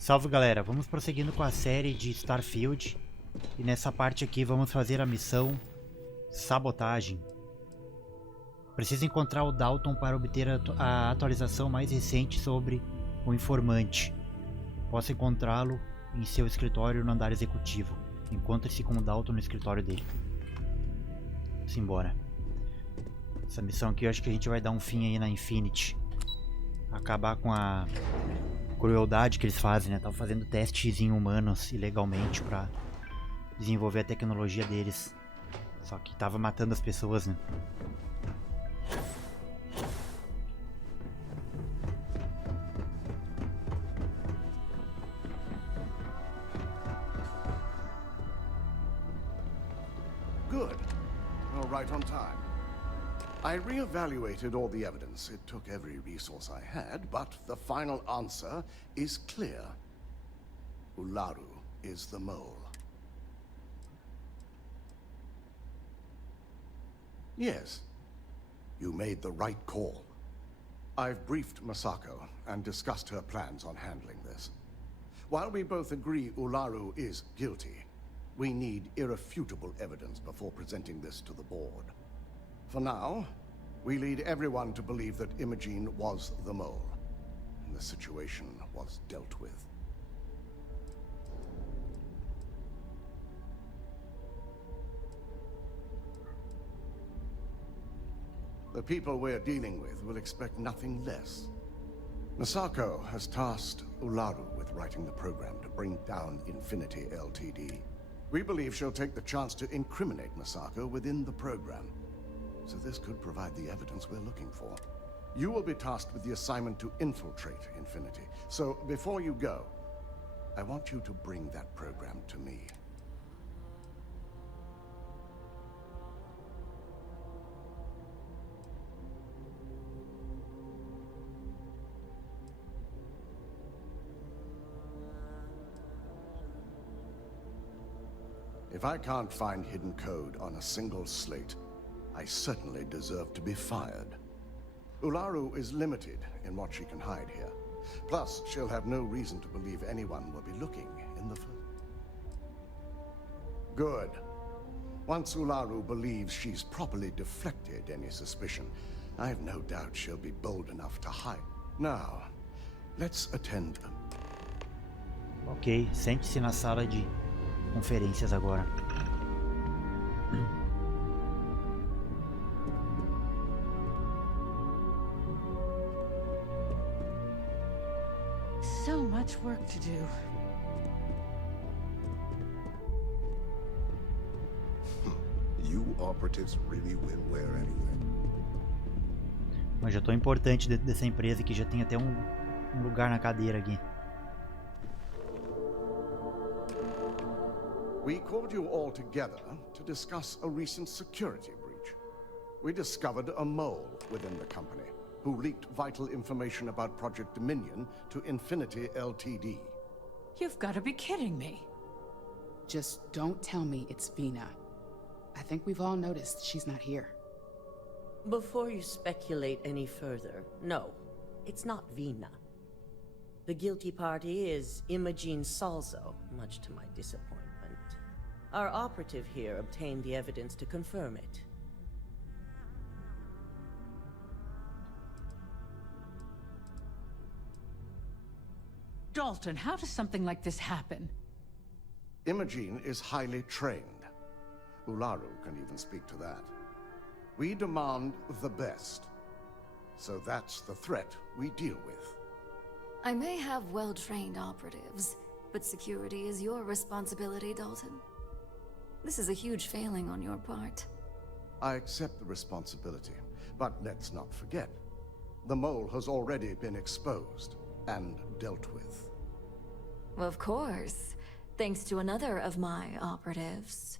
Salve galera, vamos prosseguindo com a série de Starfield e nessa parte aqui vamos fazer a missão Sabotagem. Preciso encontrar o Dalton para obter a atualização mais recente sobre o informante. Posso encontrá-lo em seu escritório no andar executivo. Encontre-se com o Dalton no escritório dele. Vamos embora. Essa missão aqui eu acho que a gente vai dar um fim aí na Infinity. Acabar com a crueldade que eles fazem, né? Estavam fazendo testes em humanos ilegalmente pra desenvolver a tecnologia deles. Só que tava matando as pessoas, né? Good. Well, right on time. I re-evaluated all the evidence. It took every resource I had, but the final answer is clear. Ularu is the mole. Yes, you made the right call. I've briefed Masako and discussed her plans on handling this. While we both agree Ularu is guilty, we need irrefutable evidence before presenting this to the board. For now, we lead everyone to believe that Imogene was the mole, and the situation was dealt with. The people we're dealing with will expect nothing less. Masako has tasked Ularu with writing the program to bring down Infinity Ltd. We believe she'll take the chance to incriminate Masako within the program. So this could provide the evidence we're looking for. You will be tasked with the assignment to infiltrate Infinity. So before you go, I want you to bring that program to me. If I can't find hidden code on a single slate, I certainly deserve to be fired. Ularu is limited in what she can hide here. Plus, she'll have no reason to believe anyone will be looking in the first. Good. Once Ularu believes she's properly deflected any suspicion, I have no doubt she'll be bold enough to hide. Now, let's attend. Ok, sente-se na sala de conferências agora. So much work to do. You operatives really win where anyway. Mas já tô importante dessa empresa que já tem até um lugar na cadeira aqui. We called you all together to discuss a recent security breach. We discovered a mole within the company who leaked vital information about Project Dominion to Infinity Ltd. You've got to be kidding me. Just don't tell me it's Vina. I think we've all noticed she's not here. Before you speculate any further, no, it's not Vina. The guilty party is Imogene Salzo, much to my disappointment. Our operative here obtained the evidence to confirm it. Dalton, how does something like this happen? Imogene is highly trained. Ularu can even speak to that. We demand the best. So that's the threat we deal with. I may have well-trained operatives, but security is your responsibility, Dalton. This is a huge failing on your part. I accept the responsibility, but let's not forget, the mole has already been exposed and dealt with. Of course, thanks to another of my operatives.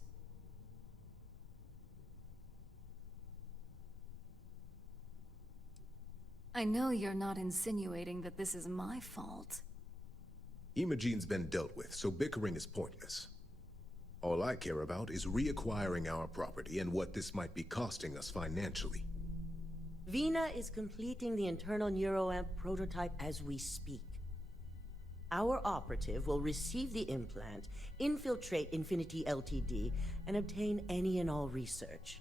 I know you're not insinuating that this is my fault. Imogene's been dealt with, so bickering is pointless. All I care about is reacquiring our property and what this might be costing us financially. Vina is completing the internal neuroamp prototype as we speak. Our operative will receive the implant, infiltrate Infinity Ltd, and obtain any and all research.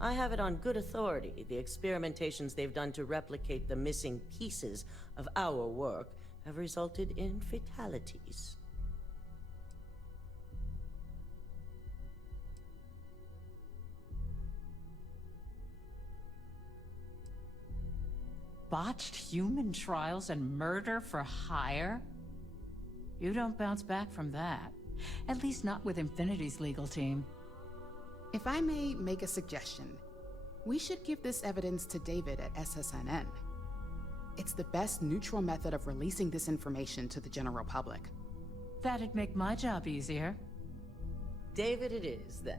I have it on good authority. The experimentations they've done to replicate the missing pieces of our work have resulted in fatalities. Botched human trials and murder for hire? You don't bounce back from that. At least not with Infinity's legal team. If I may make a suggestion, we should give this evidence to David at SSNN. It's the best neutral method of releasing this information to the general public. That'd make my job easier. David it is, then.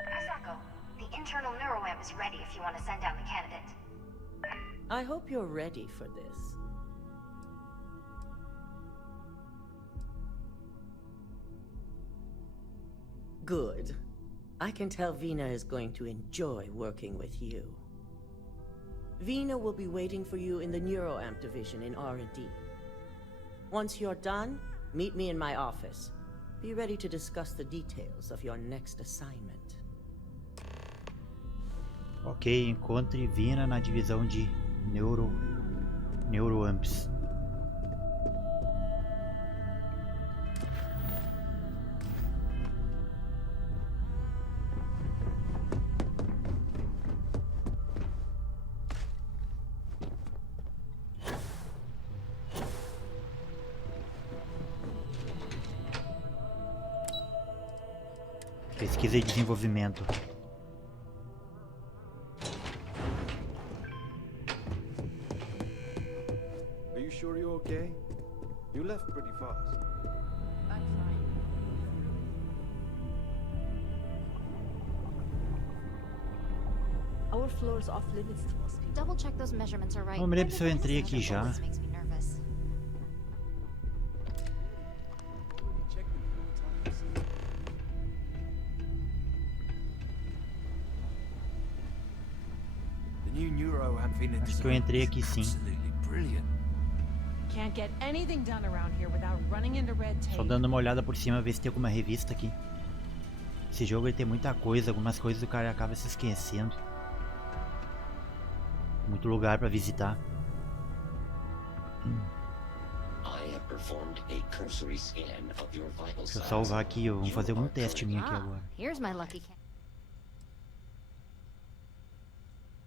Misako, the internal neuroamp is ready if you want to send down the candidate. I hope you're ready for this. Good. I can tell Vina is going to enjoy working with you. Vina will be waiting for you in the neuroamp division in R&D. Once you're done, meet me in my office. Be ready to discuss the details of your next assignment. Ok, encontre Vina na divisão de neuroamps. Pesquisa e desenvolvimento. Are you sure you're okay? You left pretty fast. I'm fine. Our floor's off limits to most people. Double check those measurements are right. Não me lembro se eu entrei aqui já. Always makes me nervous. Already checked it 4 times. The new neuroamphenin Acho que eu entrei aqui sim. absolutely brilliant. Can't get anything done around here without running into red tape. Só dando uma olhada por cima, ver se tem alguma revista aqui. Esse jogo ele tem muita coisa, algumas coisas o cara acaba se esquecendo. Muito lugar pra visitar. Deixa eu salvar aqui, vamos fazer um teste minha aqui agora. Here's my lucky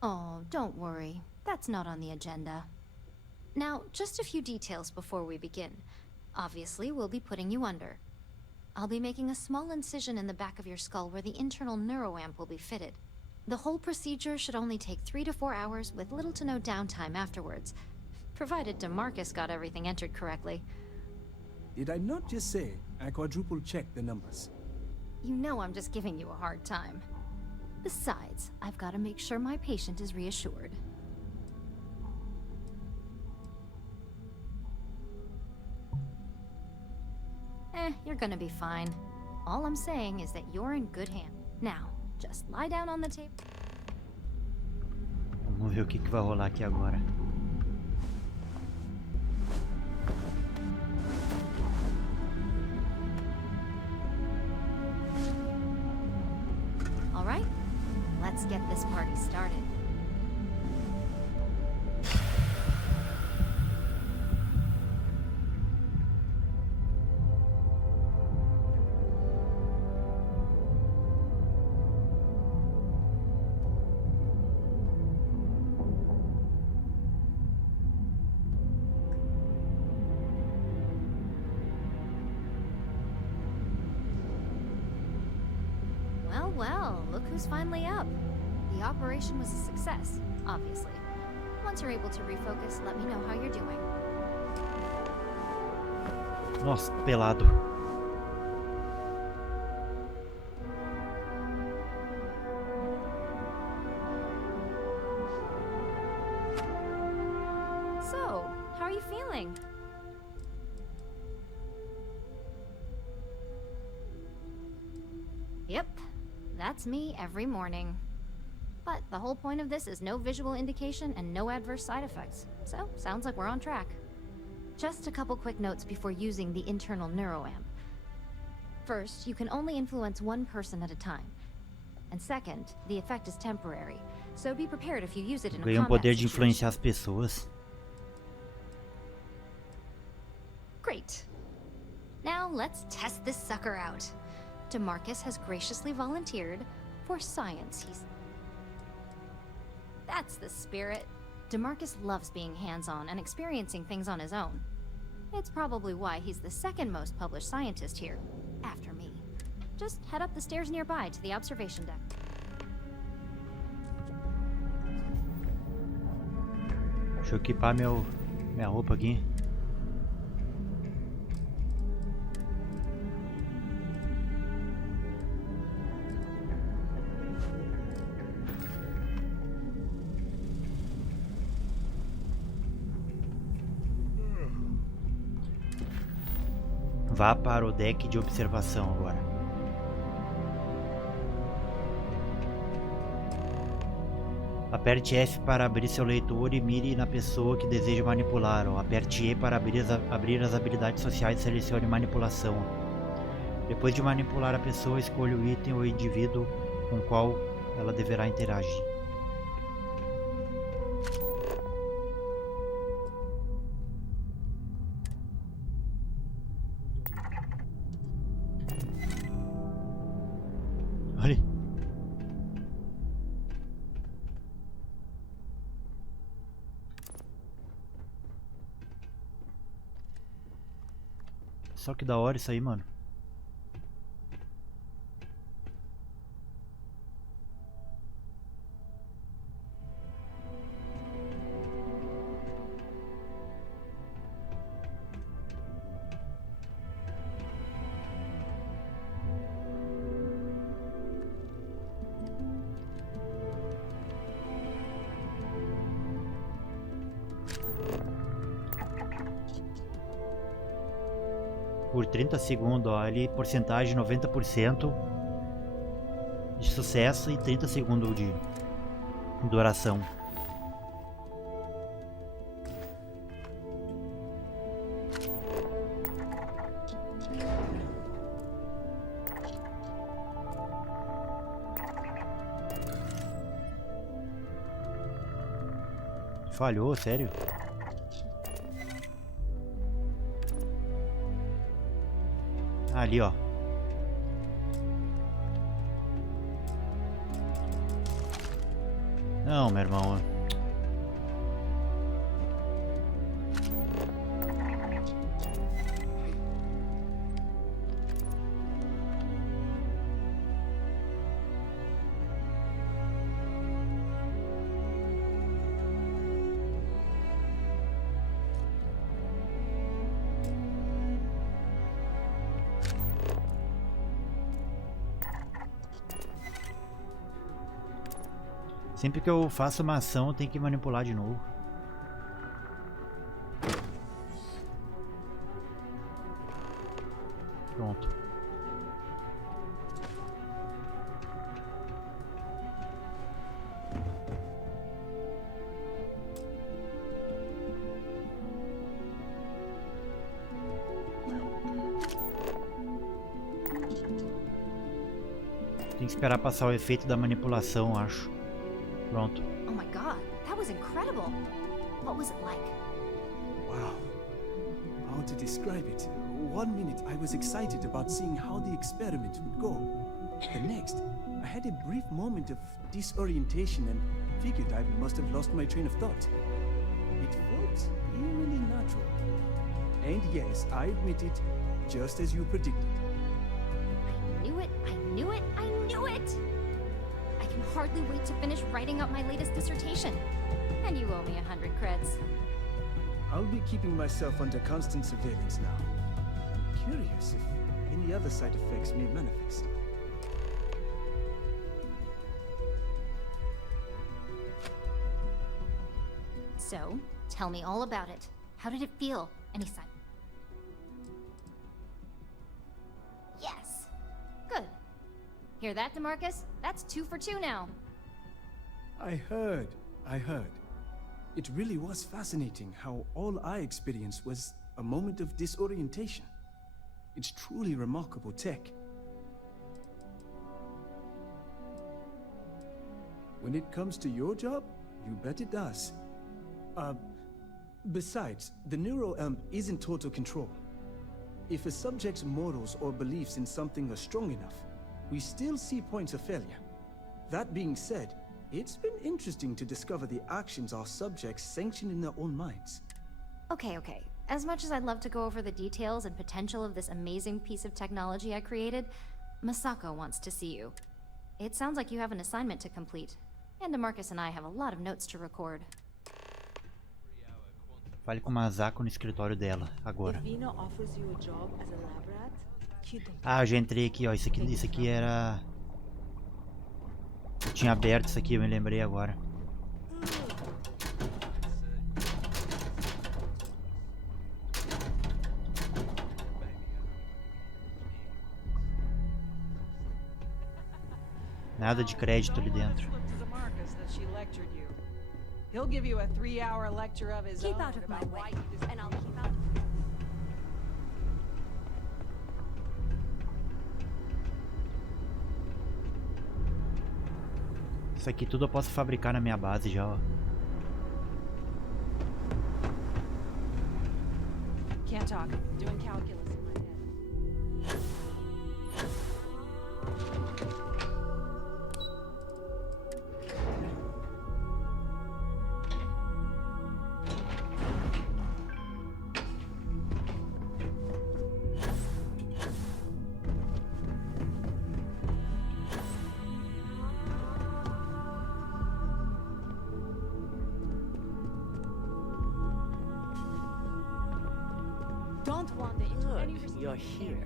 Oh, don't worry. That's not on the agenda. Now, just a few details before we begin. Obviously, we'll be putting you under. I'll be making a small incision in the back of your skull where the internal neuroamp will be fitted. The whole procedure should only take 3 to 4 hours with little to no downtime afterwards, provided DeMarcus got everything entered correctly. Did I not just say I quadruple checked the numbers? You know I'm just giving you a hard time. Besides, I've got to make sure my patient is reassured. You're gonna be fine. All I'm saying is that you're in good hands. Now, just lie down on the table. Vamos ver o que vai rolar aqui agora. All right, let's get this party started. Well, look who's finally up. The operation was a success, obviously. Once you're able to refocus, let me know how you're doing. Nossa, pelado. So, how are you feeling? Yep. That's me every morning. But the whole point of this is no visual indication and no adverse side effects. So, sounds like we're on track. Just a couple quick notes before using the internal neuroamp. First, you can only influence one person at a time. And second, the effect is temporary, so be prepared if you use it in a Ganha combat poder de situation. influenciar as pessoas. Great. Now let's test this sucker out. DeMarcus has graciously volunteered for science. That's the spirit. DeMarcus loves being hands-on and experiencing things on his own. It's probably why he's the second most published scientist here, after me. Just head up the stairs nearby to the observation deck. Deixa eu equipar minha roupa aqui. Vá para o deck de observação agora. Aperte F para abrir seu leitor e mire na pessoa que deseja manipular, ou aperte E para abrir as habilidades sociais e selecione manipulação. Depois de manipular a pessoa, escolha o item ou indivíduo com o qual ela deverá interagir. Olha. Só que da hora isso aí, mano. Por 30 segundos, ó, ali porcentagem 90% de sucesso e 30 segundos de duração. Falhou, sério? Ali, ó. Não, meu irmão. Sempre que eu faço uma ação, eu tenho que manipular de novo. Pronto. Tem que esperar passar o efeito da manipulação, acho. Pronto. Oh my god, that was incredible. What was it like? Wow. How to describe it? 1 minute I was excited about seeing how the experiment would go. The next, I had a brief moment of disorientation and figured I must have lost my train of thought. It felt eerily natural. And yes, I admit it, just as you predicted. I knew it, I knew it, I knew it! I can hardly wait to finish writing out my latest dissertation. And you owe me 100 creds. I'll be keeping myself under constant surveillance now. I'm curious if any other side effects may manifest. So, tell me all about it. How did it feel? Any sign? Yes! Good. Hear that, DeMarcus? That's 2 for 2 now. I heard. It really was fascinating how all I experienced was a moment of disorientation. It's truly remarkable tech. When it comes to your job, you bet it does. Besides, the neuroamp isn't total control. If a subject's morals or beliefs in something are strong enough, we still see points of failure. That being said, it's been interesting to discover the actions our subjects sanction in their own minds. Okay. As much as I'd love to go over the details and potential of this amazing piece of technology I created, Masako wants to see you. It sounds like you have an assignment to complete, and DeMarcus and I have a lot of notes to record. Fale com Masako no escritório dela, agora. Ah, eu já entrei aqui, ó. Isso aqui era... Eu tinha aberto isso aqui, eu me lembrei agora. Nada de crédito ali dentro. He'll give you a 3-hour lecture of his own. Keep out of my way, and I'll keep out. Isso aqui tudo eu posso fabricar na minha base já, ó. Can't talk. Doing calculus in my head. You're here.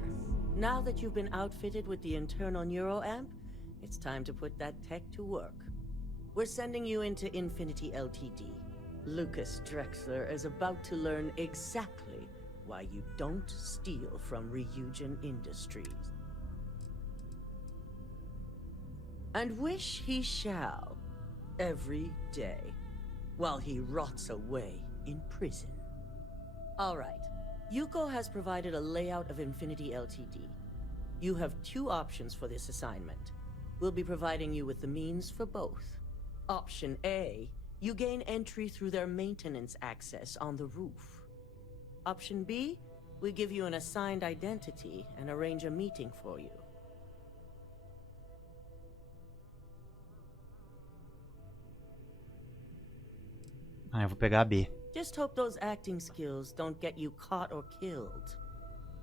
Now that you've been outfitted with the internal neuroamp, it's time to put that tech to work. We're sending you into Infinity Ltd. Lucas Drexler is about to learn exactly why you don't steal from Ryujin Industries. And wish he shall, every day, while he rots away in prison. All right. Yuko has provided a layout of Infinity Ltd. You have 2 options for this assignment. We'll be providing you with the means for both. Option A, you gain entry through their maintenance access on the roof. Option B, we give you an assigned identity and arrange a meeting for you. Ah, eu vou pegar a B. Just hope those acting skills don't get you caught or killed.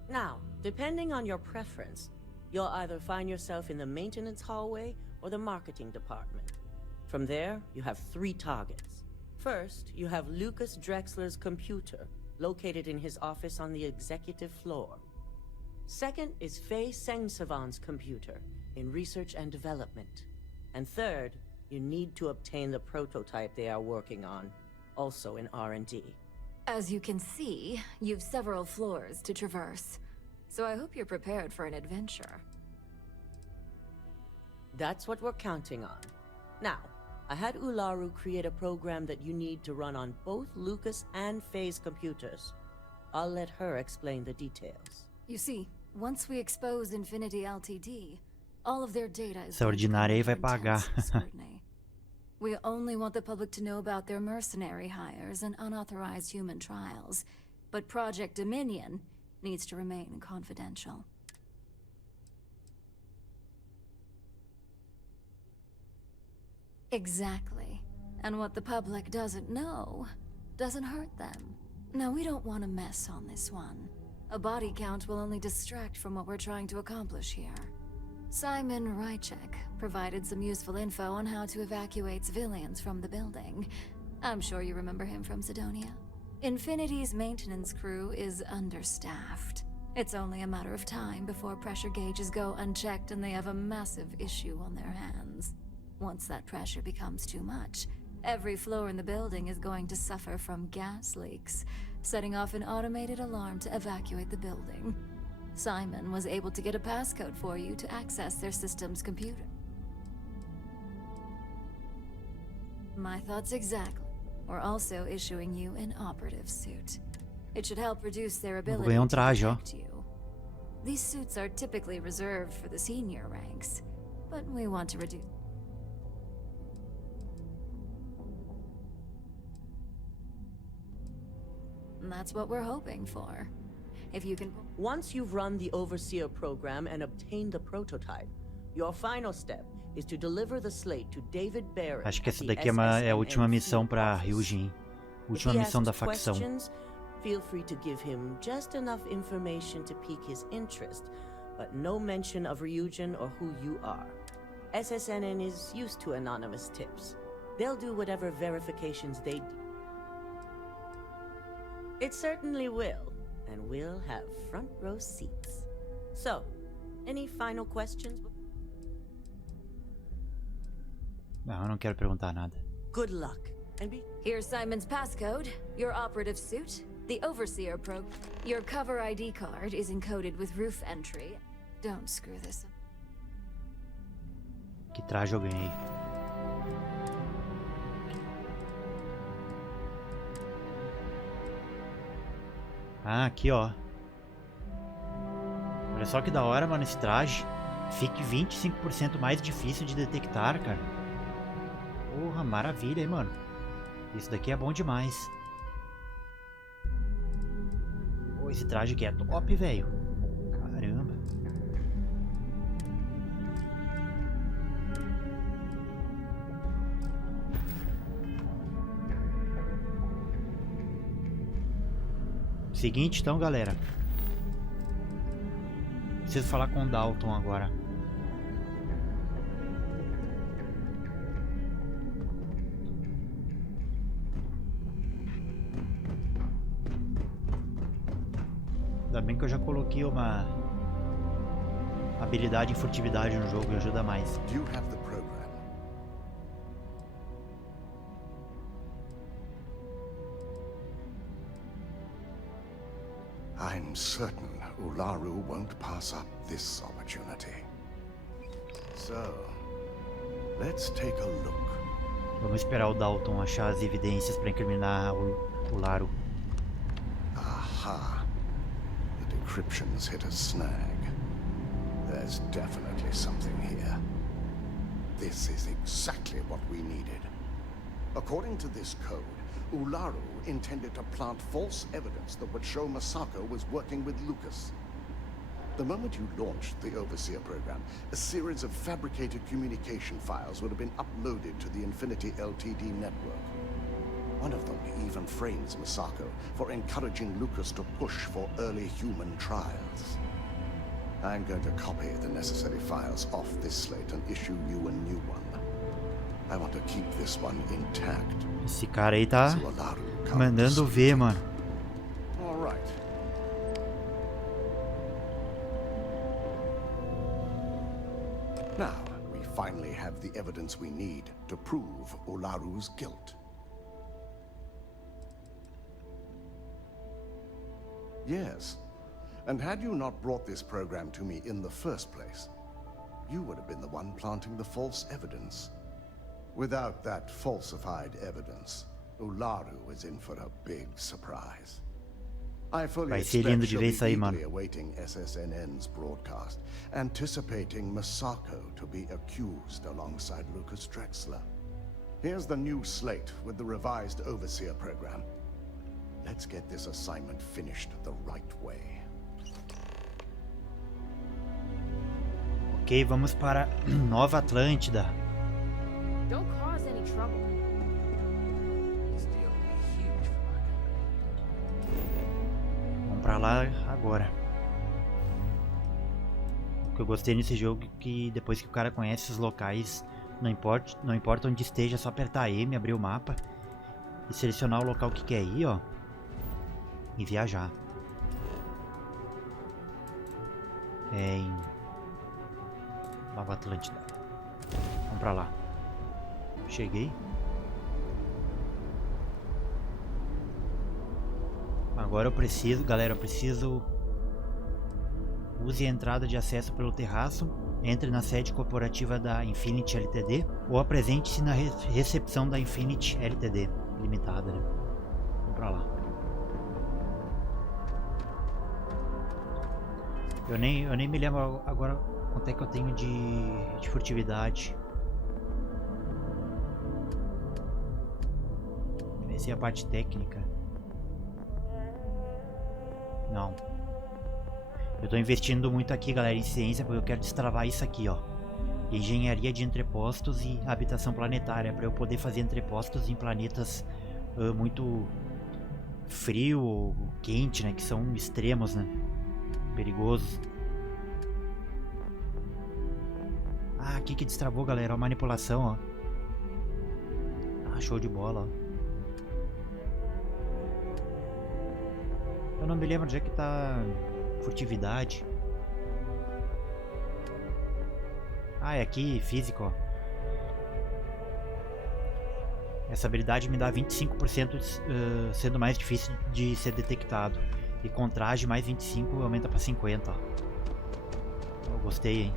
Now, depending on your preference, you'll either find yourself in the maintenance hallway or the marketing department. From there, you have 3 targets. First, you have Lucas Drexler's computer, located in his office on the executive floor. Second is Faye Sengsavan's computer, in research and development. And third, you need to obtain the prototype they are working on, also in R&D. As you can see, you've several floors to traverse, so I hope you're prepared for an adventure. That's what we're counting on. Now, I had Ularu create a program that you need to run on both Lucas and Faye's computers. I'll let her explain the details. You see, once we expose Infinity Ltd, all of their data is Essa ordinária aí vai pagar. We only want the public to know about their mercenary hires and unauthorized human trials, but Project Dominion needs to remain confidential. Exactly. And what the public doesn't know doesn't hurt them. Now, we don't want to mess on this one. A body count will only distract from what we're trying to accomplish here. Simon Rychek provided some useful info on how to evacuate civilians from the building. I'm sure you remember him from Sidonia. Infinity's maintenance crew is understaffed. It's only a matter of time before pressure gauges go unchecked and they have a massive issue on their hands. Once that pressure becomes too much, every floor in the building is going to suffer from gas leaks, setting off an automated alarm to evacuate the building. Simon was able to get a passcode for you to access their system's computer. My thoughts exactly. We're also issuing you an operative suit. It should help reduce their Vou ability ganhar to traje, ó. detect you. These suits are typically reserved for the senior ranks, but we want to reduce. That's what we're hoping for. If you can. Once you've run the Overseer program and obtained the prototype, your final step is to deliver the slate to David Barrett. Acho que essa daqui é a última missão pra Ryujin. Última missão da facção. Feel free to give him just enough information to pique his interest, but no mention of Ryujin or who you are. SSNN is used to anonymous tips. They'll do whatever verifications they do. It certainly will, and we'll have front row seats. So, any final questions? Não, eu não quero perguntar nada. Good luck, and be... Here's Simon's passcode, your operative suit, the Overseer probe. Your cover ID card is encoded with roof entry. Don't screw this up. Que traje eu ganhei? Ah, aqui ó. Olha só que da hora, mano, esse traje. Fique 25% mais difícil de detectar, cara. Porra, maravilha, hein, mano. Isso daqui é bom demais. Pô, esse traje aqui é top, velho. Caramba. Seguinte, então, galera. Preciso falar com o Dalton agora. Ainda bem que eu já coloquei uma habilidade em furtividade no jogo e ajuda mais. Do you have the program? I'm certain Ularu won't pass up this opportunity. So, let's take a look. Vamos esperar o Dalton achar as evidências para incriminar o Ularu. Aha. The decryption's hit a snag. There's definitely something here. This is exactly what we needed. According to this code, Ularu intended to plant false evidence that would show Masako was working with Lucas. The moment you launched the Overseer program, a series of fabricated communication files would have been uploaded to the Infinity LTD network. One of them even frames Masako for encouraging Lucas to push for early human trials. I'm going to copy the necessary files off this slate and issue you a new one. I want to keep this one intact. Esse cara aí tá mandando ver, mano. All right. Now, we finally have the evidence we need to prove Ularu's guilt. Yes. And had you not brought this program to me in the first place, you would have been the one planting the false evidence. Without that falsified evidence, Ularu is in for a big surprise. I fully expect she'll be eagerly awaiting SSNN's broadcast, anticipating Masako to be accused alongside Lucas Drexler. Here's the new slate with the revised Overseer program. Let's get this assignment finished the right way. Ok, vamos para Nova Atlântida. Don't cause any trouble. Vamos pra lá agora. O que eu gostei nesse jogo é que depois que o cara conhece os locais, não importa onde esteja, é só apertar M, abrir o mapa e selecionar o local que quer ir, ó, e viajar. É em Nova Atlântida. Vamos pra lá. Cheguei. Agora eu preciso, galera, use a entrada de acesso pelo terraço, entre na sede corporativa da Infinity Ltd ou apresente-se na recepção da Infinity Ltd Limitada, né? Vamos pra lá. Eu nem me lembro agora quanto é que eu tenho de furtividade. Essa é a parte técnica. Não. Eu tô investindo muito aqui, galera, em ciência, porque eu quero destravar isso aqui, ó. Engenharia de entrepostos e habitação planetária, para eu poder fazer entrepostos em planetas muito frio ou quente, né, que são extremos, né, perigosos. Ah, aqui que destravou, galera, a manipulação, ó. Ah, show de bola, ó. Eu não me lembro onde é que tá furtividade. Ah, é aqui, físico, ó. Essa habilidade me dá 25% sendo mais difícil de ser detectado. E com traje mais 25 aumenta pra 50, ó. Eu gostei, hein.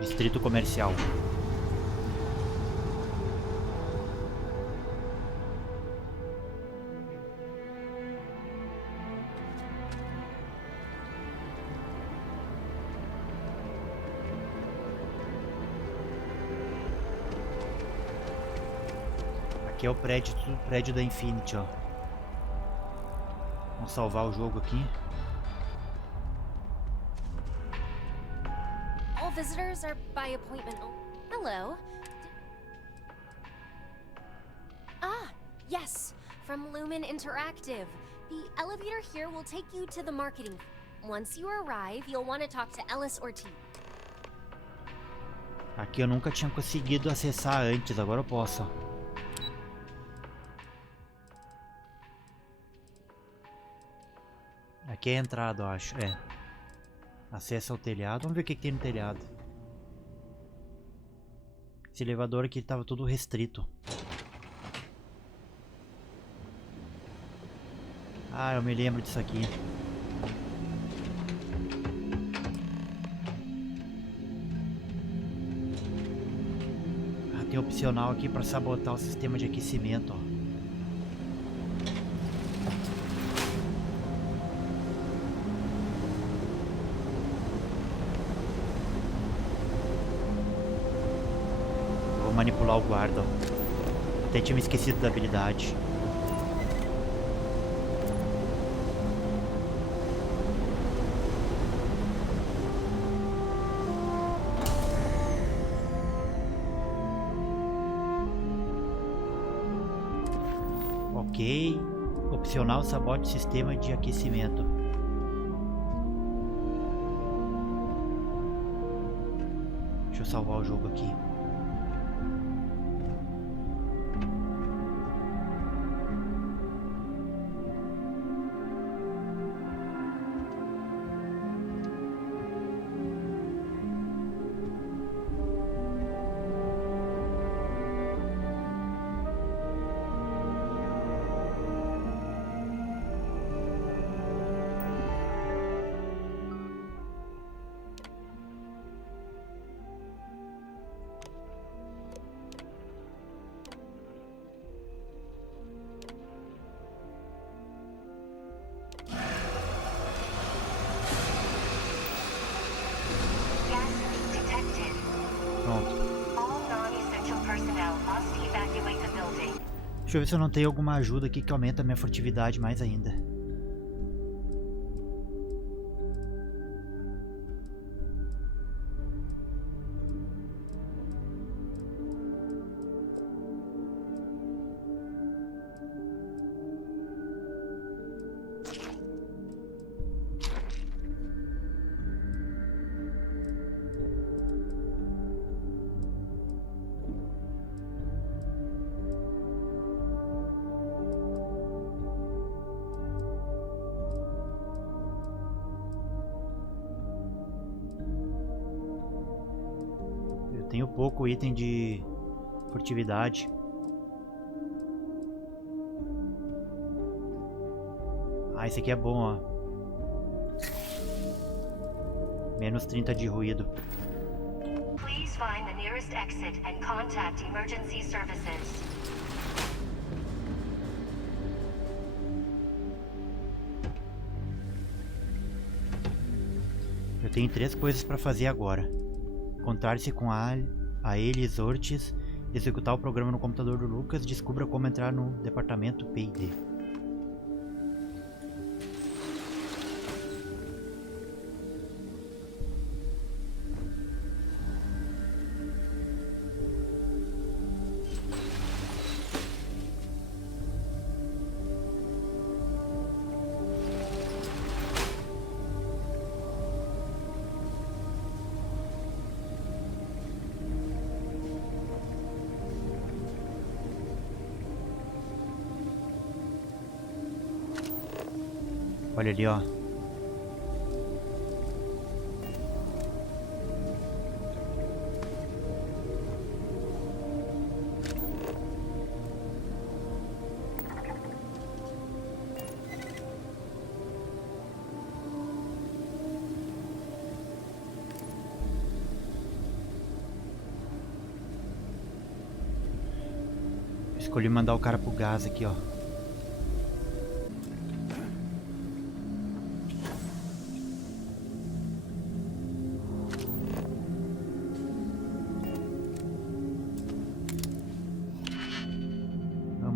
Distrito comercial. Aqui é o prédio da Infinity, ó. Vamos salvar o jogo aqui. Visitors are by appointment. Hello. Ah, yes, from Lumen Interactive. The elevator here will take you to the marketing. Once you arrive, you'll want to talk to Ellis or T. Aqui eu nunca tinha conseguido acessar antes, agora eu posso. Aqui é a entrada, eu acho. É. Acesso ao telhado. Vamos ver o que tem no telhado. Esse elevador aqui estava todo restrito. Ah, eu me lembro disso aqui. Ah, tem opcional aqui para sabotar o sistema de aquecimento, ó. Manipular o guarda, ó. Até tinha me esquecido da habilidade. Ok. Opcional sabote sistema de aquecimento. Deixa eu salvar o jogo aqui. Deixa eu ver se eu não tenho alguma ajuda aqui que aumenta a minha furtividade mais ainda. Tenho pouco item de furtividade. Ah, esse aqui é bom, ó. Menos 30 de ruído. Please find the nearest exit and contact emergency services. Eu tenho 3 coisas para fazer agora. Encontrar-se com a eles Ortiz, executar o programa no computador do Lucas, descubra como entrar no departamento P&D. Olha ali, ó. Escolhi mandar o cara pro gás aqui, ó.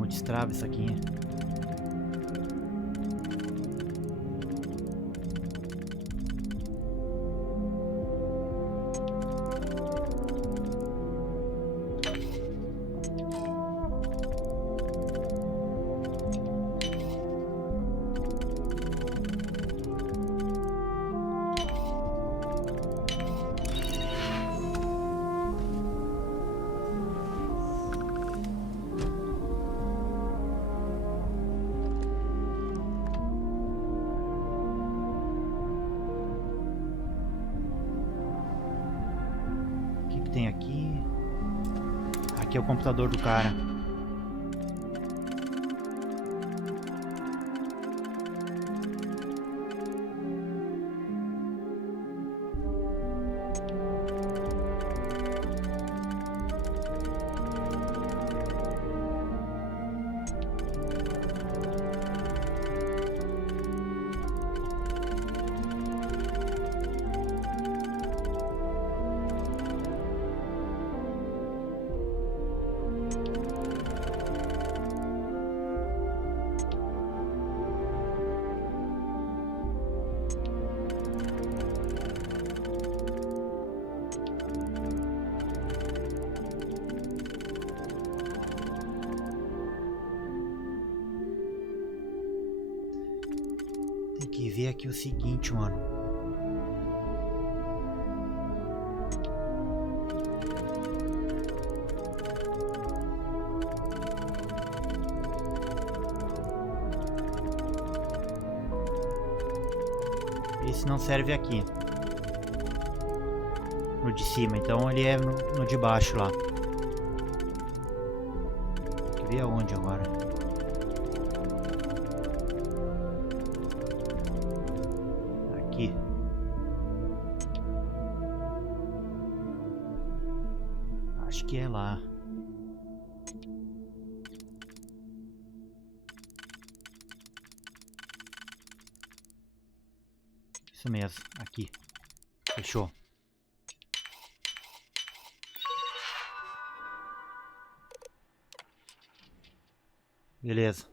Destrava isso aqui. Tem aqui. Aqui é o computador do cara. Que ver aqui o seguinte, mano. Esse não serve aqui. No de cima, então ele é no de baixo lá. Quer ver aonde agora? Acho que é lá. Isso mesmo, aqui. Fechou. Beleza.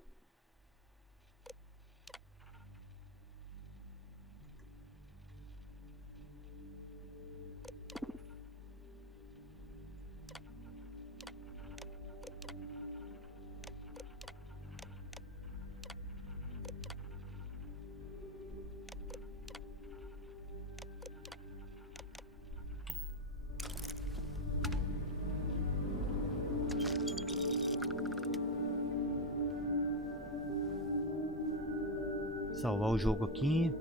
Salvar o jogo aqui.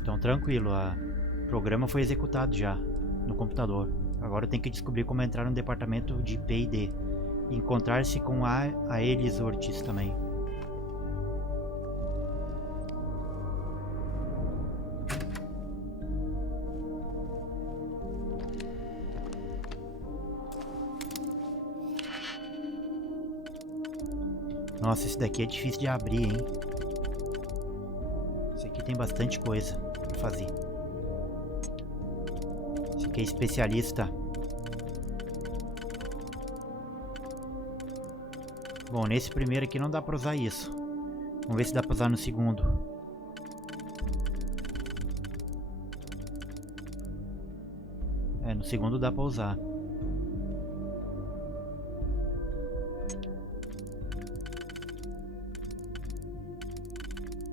Então tranquilo, o programa foi executado já no computador. Agora eu tenho que descobrir como entrar no departamento de P&D e encontrar-se com a eles Ortiz também. Nossa, esse daqui é difícil de abrir, hein? Esse aqui tem bastante coisa pra fazer. Esse aqui é especialista. Bom, nesse primeiro aqui não dá pra usar isso. Vamos ver se dá pra usar no segundo. É, no segundo dá pra usar.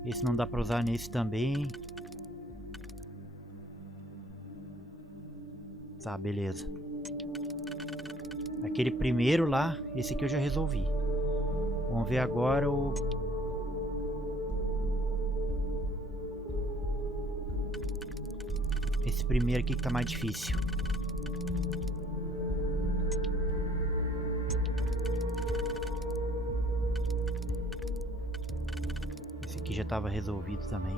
Esse não dá pra usar nesse também. Tá, beleza. Aquele primeiro lá, esse aqui eu já resolvi. Vamos ver agora o... Esse primeiro aqui que tá mais difícil. Esse aqui já tava resolvido também.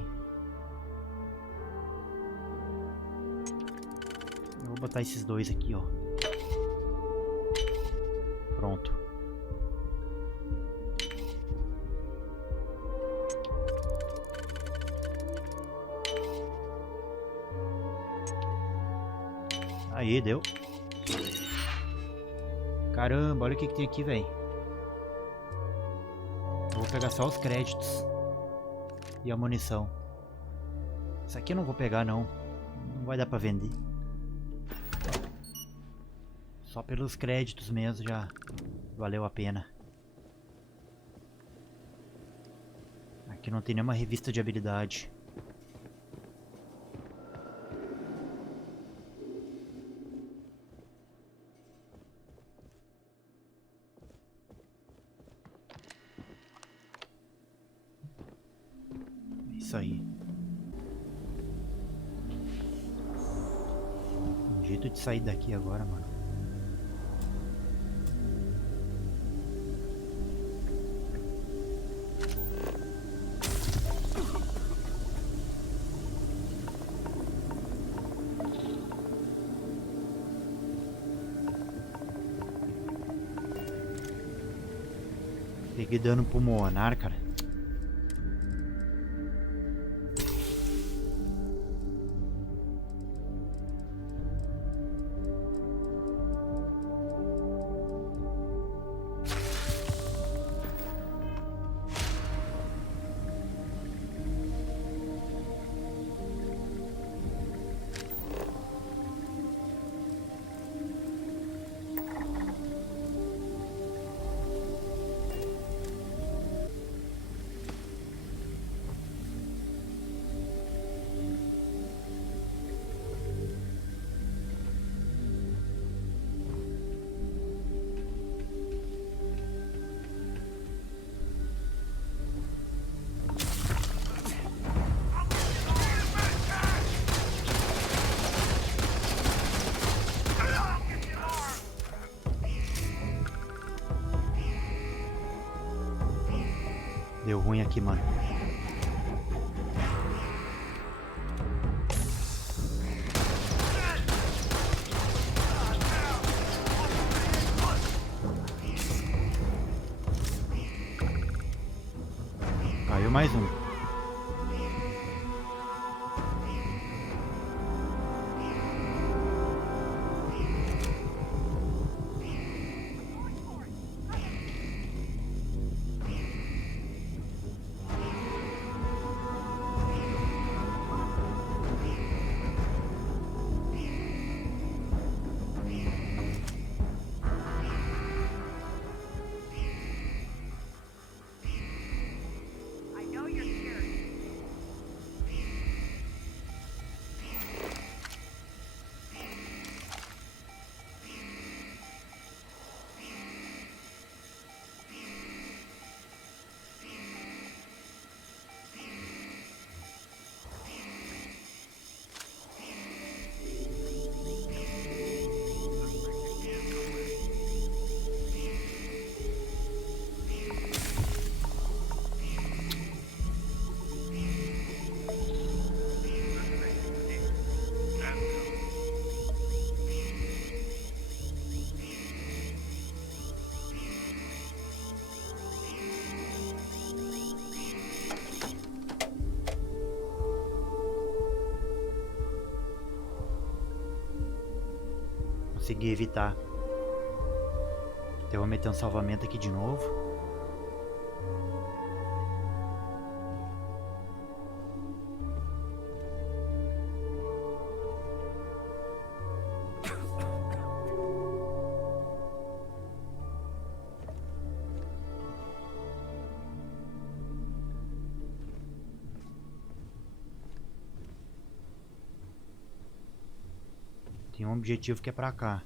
Eu vou botar esses dois aqui, ó. Pronto. Aí, deu. Caramba, olha o que tem aqui, velho. Vou pegar só os créditos. E a munição. Isso aqui eu não vou pegar, não. Não vai dar pra vender. Só pelos créditos mesmo já valeu a pena. Aqui não tem nenhuma revista de habilidade. Isso aí. Um jeito de sair daqui agora, mano. Peguei dano pulmonar, cara. Deu ruim aqui, mano. Caiu mais um. I know you're Consegui evitar. Então eu vou meter um salvamento aqui de novo. Tem um objetivo que é pra cá.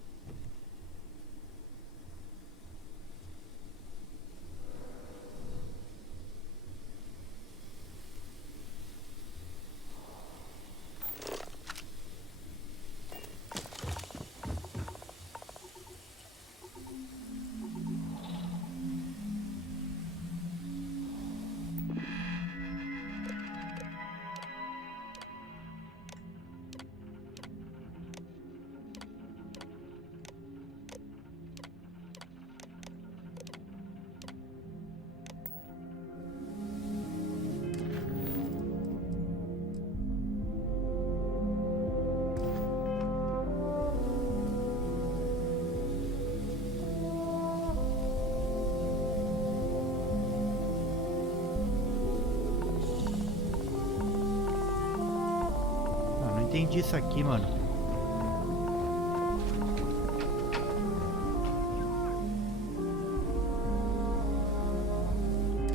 Entendi isso aqui, mano.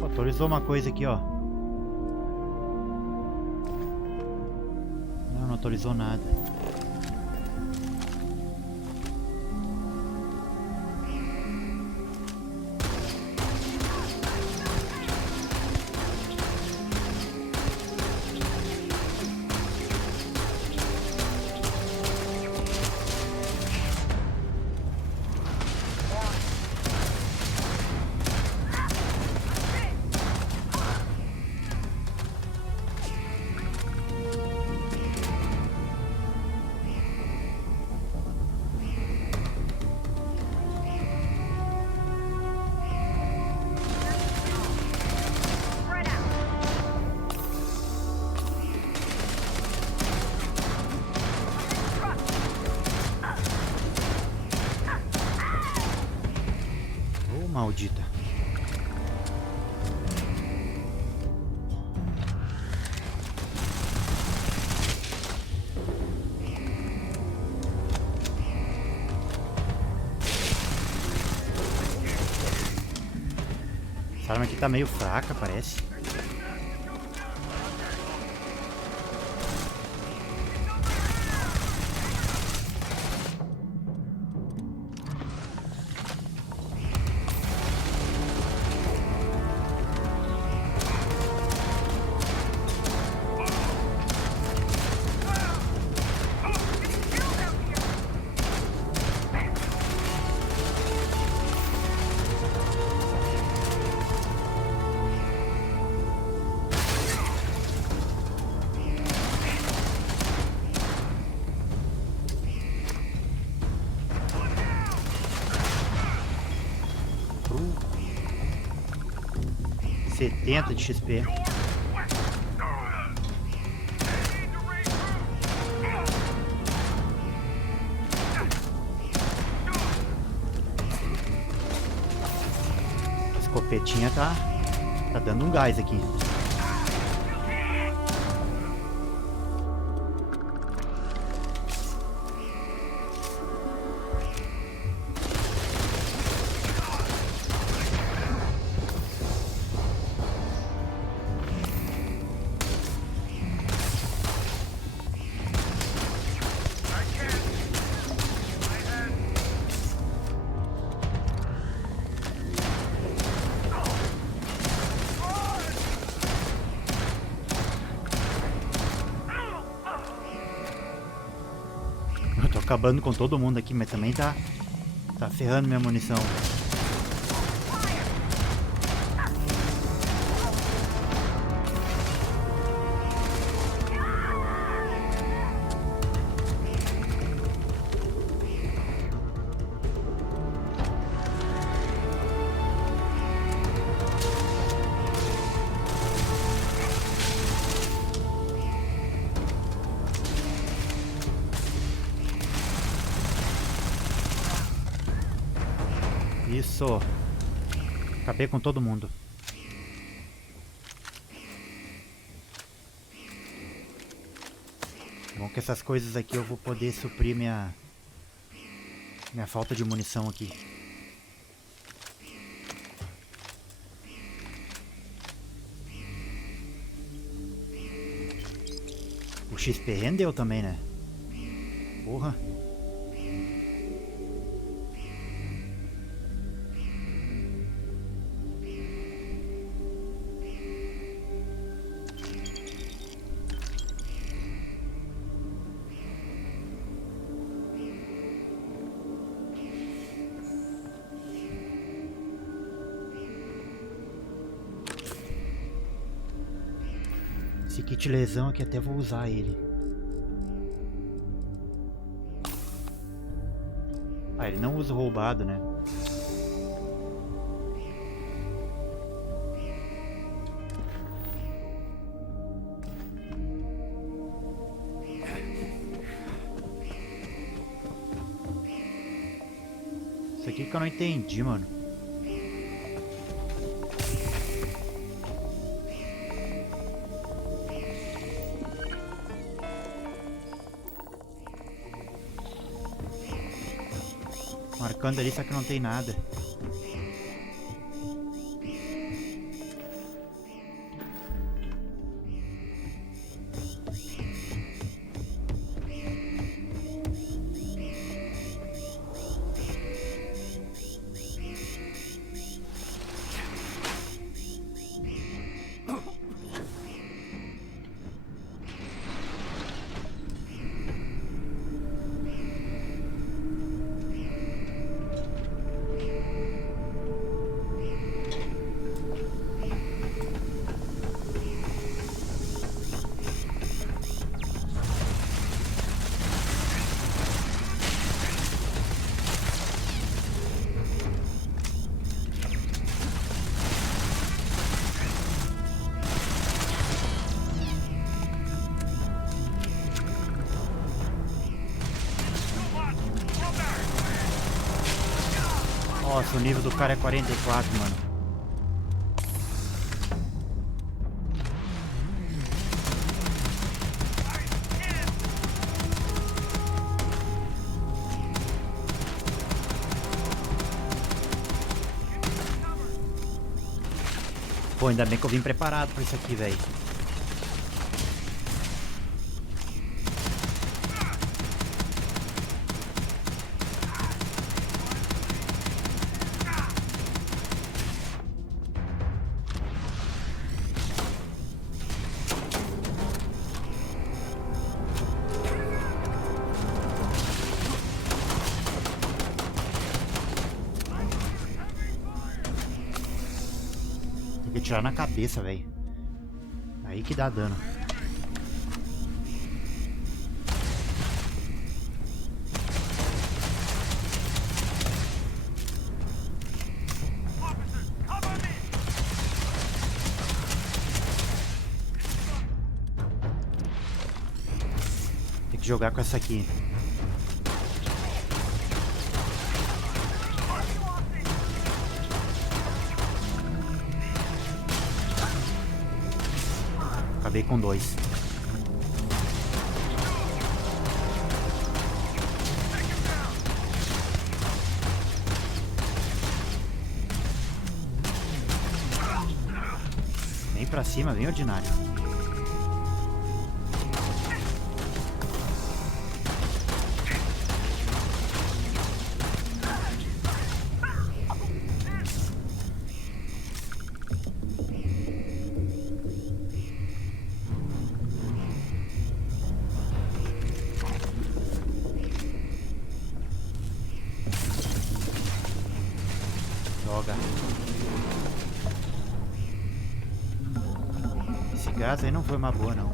Atualizou uma coisa aqui, ó. Não atualizou nada. Maldita. Essa arma aqui tá meio fraca, parece. .70 de XP. A escopetinha tá dando um gás aqui. Eu tô acabando com todo mundo aqui, mas também tá ferrando minha munição. Isso! Acabei com todo mundo. Bom que essas coisas aqui eu vou poder suprir minha falta de munição aqui. O XP rendeu também, né? Porra. Esse kit lesão aqui até vou usar ele. Ah, ele não usa o roubado, né? Isso aqui que eu não entendi, mano. Marcando ali, só que não tem nada. Nossa, o nível do cara é 44, mano. Pô, ainda bem que eu vim preparado pra isso aqui, velho. Tirar na cabeça, velho. Aí que dá dano. Tem que jogar com essa aqui. Acabei com 2. Vem pra cima, bem ordinário. Esse gás aí não foi uma boa, não.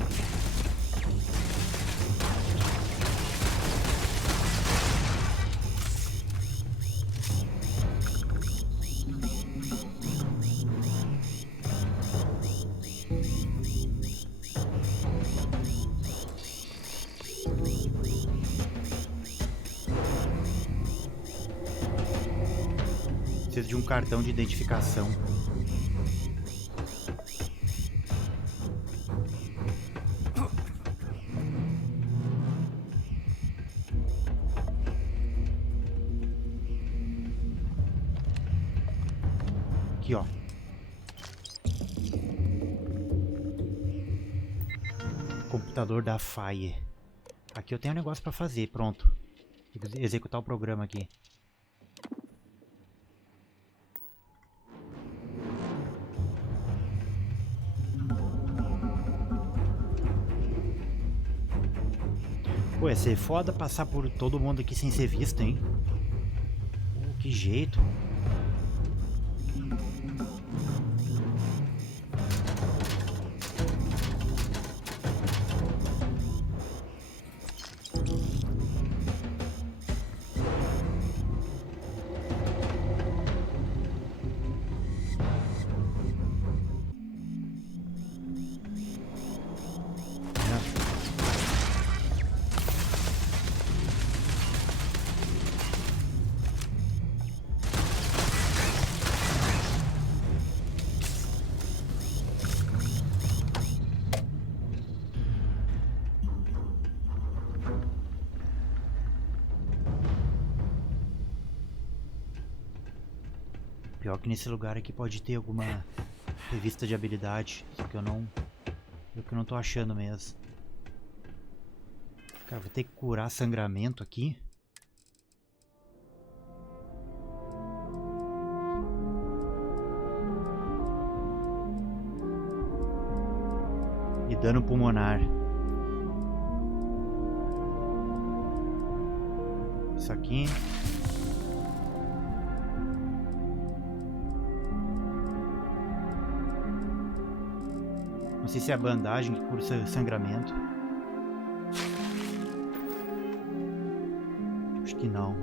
Preciso de um cartão de identificação. Aqui, ó. Computador da Fire. Aqui eu tenho um negócio pra fazer, pronto. Vou executar o programa aqui. Pô, ia ser foda passar por todo mundo aqui sem ser visto, hein? Pô, que jeito. Pior que nesse lugar aqui pode ter alguma revista de habilidade, só que eu não tô achando mesmo. Cara, vou ter que curar sangramento aqui. E dano pulmonar. Isso aqui. Não sei se é a bandagem que cura o sangramento. Acho que não.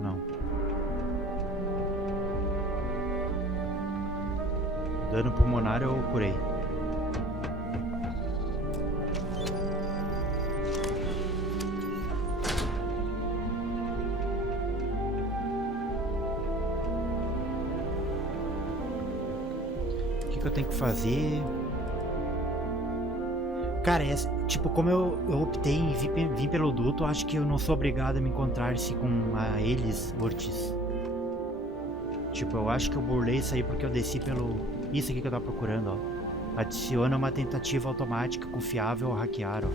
Dano pulmonar eu curei. O que eu tenho que fazer? Cara, tipo, como eu optei em vir pelo duto, acho que eu não sou obrigado a me encontrar-se com eles, Ortiz. Tipo, eu acho que eu burlei isso aí porque eu desci pelo... Isso aqui que eu tava procurando, ó. Adiciona uma tentativa automática confiável ao hackear, ó.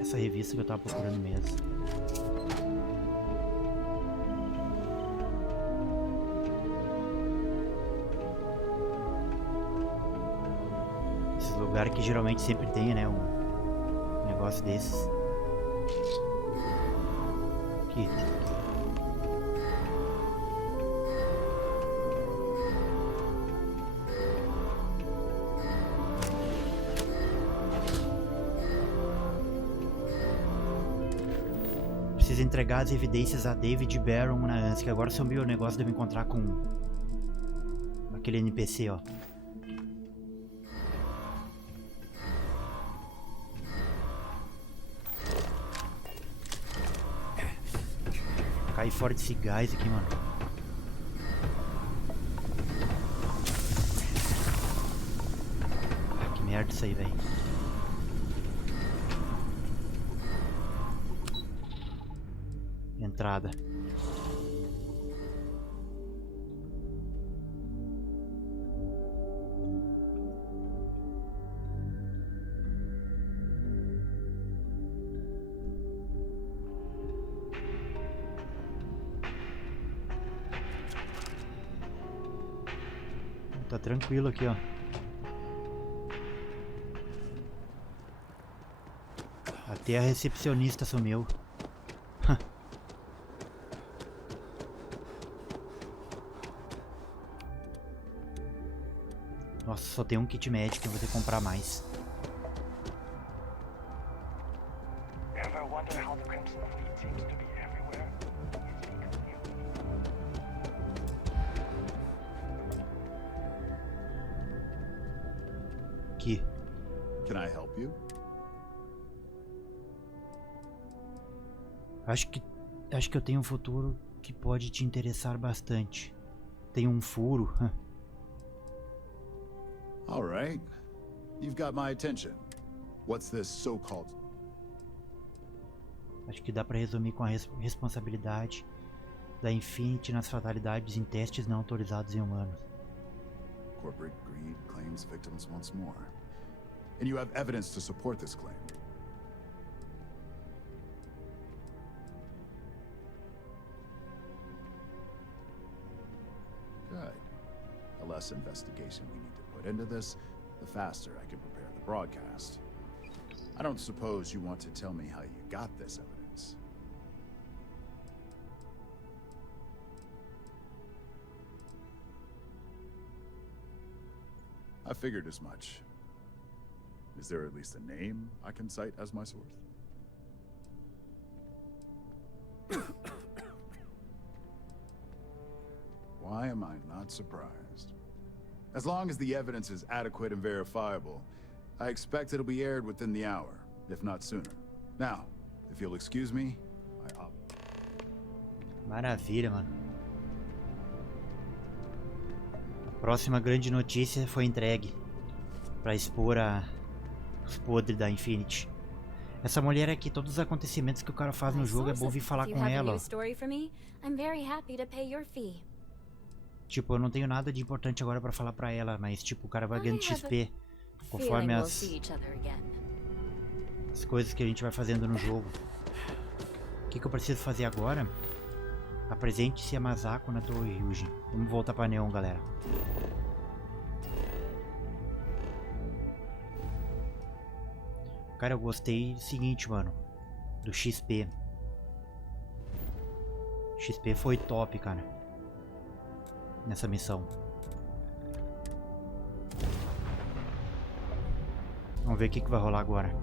Essa revista que eu tava procurando mesmo. Lugar que geralmente sempre tem, né, um negócio desses. Aqui. Preciso entregar as evidências a David Barron na ANSI, que agora sumiu o negócio de eu me encontrar com aquele NPC, ó. Cair fora desse gás aqui, mano. Ah, que merda isso aí, velho. Entrada. Tá tranquilo aqui, ó. Até a recepcionista sumiu. Nossa, só tem um kit médico, eu vou ter que comprar mais. Aqui. Can I help you? Acho que eu tenho um futuro que pode te interessar bastante. Tem um furo. All right. You've got my attention. What's this so-called? Acho que dá pra resumir com a responsabilidade da Infinity nas fatalidades em testes não autorizados em humanos. Corporate greed claims victims once more. And you have evidence to support this claim. Good. The less investigation we need to put into this, the faster I can prepare the broadcast. I don't suppose you want to tell me how you got this evidence. I figured as much. Is there at least a name I can cite as my source? Why am I not surprised? As long as the evidence is adequate and verifiable, I expect it'll be aired within the hour, if not sooner. Now, if you'll excuse me, Maravilha, mano. A próxima grande notícia foi entregue para expor os podres da Infinity. Essa mulher aqui, todos os acontecimentos que o cara faz no jogo, é bom vir falar com ela. Tipo, eu não tenho nada de importante agora pra falar pra ela, mas tipo, o cara vai ganhando XP conforme as coisas que a gente vai fazendo no jogo. O que eu preciso fazer agora? Apresente-se a Masako na Torre Ryujin. Vamos voltar pra Neon, galera. Cara, eu gostei do seguinte, mano. Do XP. XP foi top, cara. Nessa missão. Vamos ver o que vai rolar agora.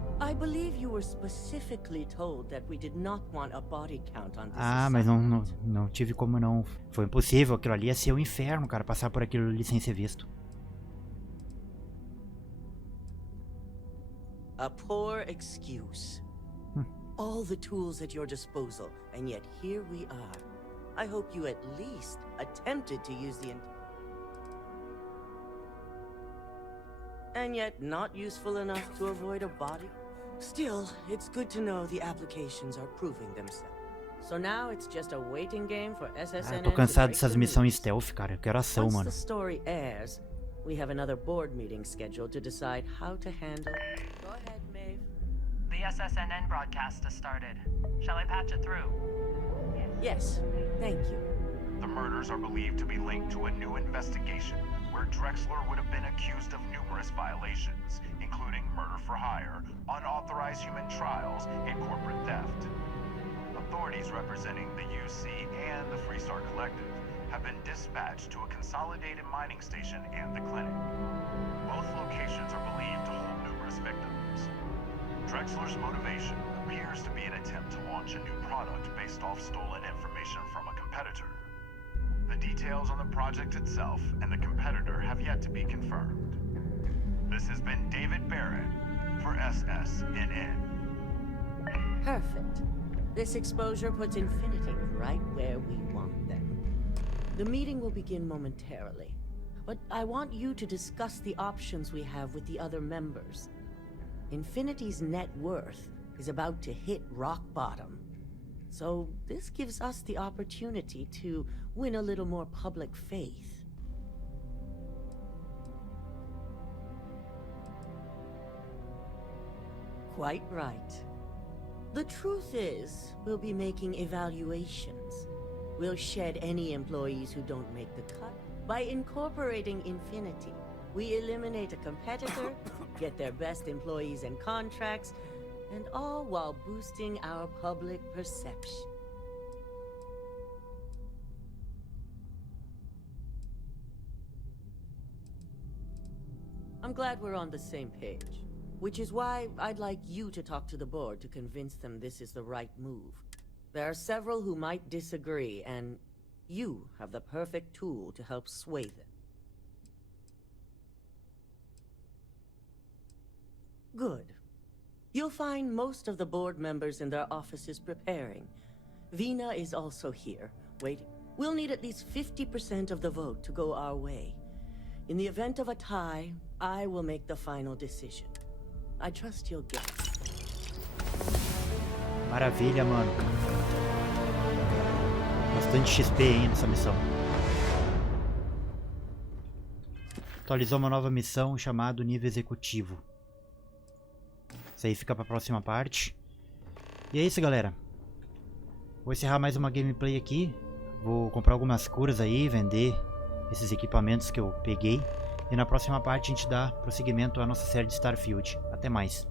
Mas não tive como não. Foi impossível. Aquilo ali ia ser o inferno, cara. Passar por aquilo ali sem ser visto. A poor excuse. All the tools at your disposal, and yet here we are. I hope you at least attempted to use the and yet not useful enough to avoid a body? Still, it's good to know the applications are proving themselves. So now it's just a waiting game for SSN. Tô cansado dessas missões stealth, cara. Eu quero ação, mano. Once the story airs, we have another board meeting scheduled to decide how to handle. Go ahead, Maeve. The SSNN broadcast has started. Shall I patch it through? Yes, thank you. The murders are believed to be linked to a new investigation where Drexler would have been accused of numerous violations, including murder for hire, unauthorized human trials, and corporate theft. Authorities representing the UC and the Freestar Collective have been dispatched to a consolidated mining station and the clinic. Both locations are believed to hold numerous victims. Drexler's motivation appears to be an attempt to launch a new product based off stolen information from a competitor. The details on the project itself and the competitor have yet to be confirmed. This has been David Barrett for SSNN. Perfect. This exposure puts Infinity right where we want them. The meeting will begin momentarily, but I want you to discuss the options we have with the other members. Infinity's net worth is about to hit rock bottom. So this gives us the opportunity to win a little more public faith. Quite right. The truth is, we'll be making evaluations. We'll shed any employees who don't make the cut. By incorporating Infinity, we eliminate a competitor, get their best employees and contracts, and all while boosting our public perception. I'm glad we're on the same page, which is why I'd like you to talk to the board to convince them this is the right move. There are several who might disagree, and you have the perfect tool to help sway them. Good. You'll find most of the board members in their offices preparing. Vina is also here, waiting. We'll need at least 50% of the vote to go our way. In the event of a tie, I will make the final decision. I trust you'll get it. Maravilha, mano. Bastante XP aí nessa missão. Atualizou uma nova missão chamada nível executivo. Isso aí fica pra próxima parte. E é isso, galera. Vou encerrar mais uma gameplay aqui. Vou comprar algumas curas aí, vender esses equipamentos que eu peguei. E na próxima parte a gente dá prosseguimento à nossa série de Starfield. Até mais.